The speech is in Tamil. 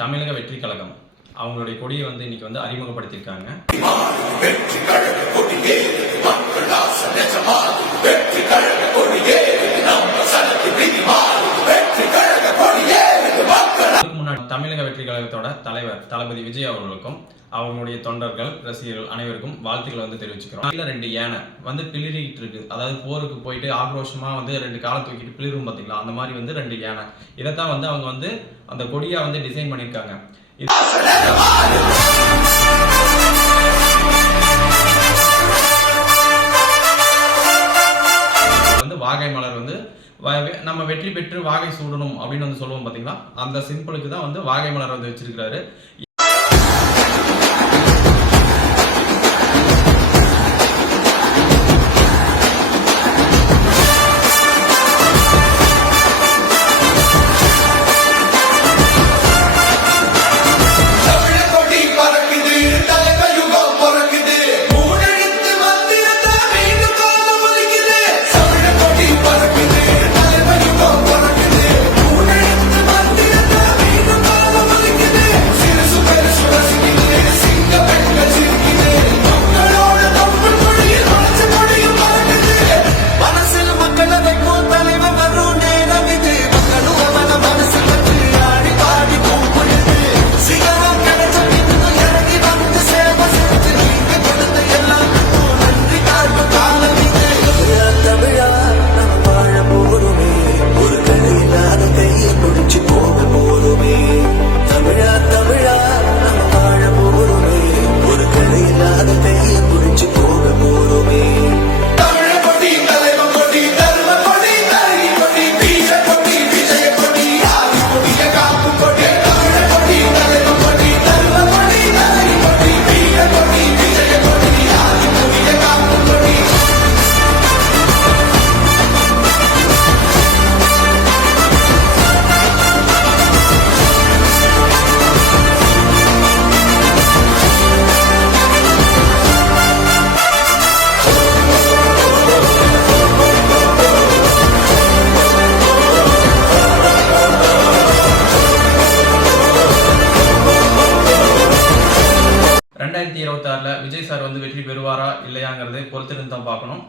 தமிழக வெற்றி கழகம் அவங்களுடைய கொடியை வந்து இன்னைக்கு வந்து அறிமுகப்படுத்தியிருக்காங்க. முன்னாடி தமிழக வெற்றி கழகத்தோட தலைவர் தளபதி விஜய் அவர்களுக்கும் அவங்களுடைய தொண்டர்கள் ரசிகர்கள் அனைவருக்கும் வாழ்த்துக்களை வந்து தெரிவிச்சுக்கிறோம். இல்ல 2 யானை வந்து பிளிரிட்டு இருக்கு. அதாவது போருக்கு போயிட்டு ஆக்ரோஷமா வந்து 2 காலை தூக்கிட்டு பிளிரும் பாத்தீங்களா, அந்த மாதிரி வந்து 2 யானை. இதைத்தான் வந்து அவங்க வந்து அந்த கொடியா வந்து டிசைன் பண்ணியிருக்காங்க. வந்து வாகை மலர் வந்து நம்ம வெற்றி பெற்று வாகை சூடணும் அப்படின்னு வந்து சொல்லுவோம் பாத்தீங்களா, அந்த சிம்பிளுக்கு தான் வந்து வாகை மலர் வந்து வச்சிருக்காரு. விஜய் சார் வந்து வெற்றி பெறுவாரா இல்லையாங்கிறதை பொறுத்திருந்து தான் பார்க்கணும்.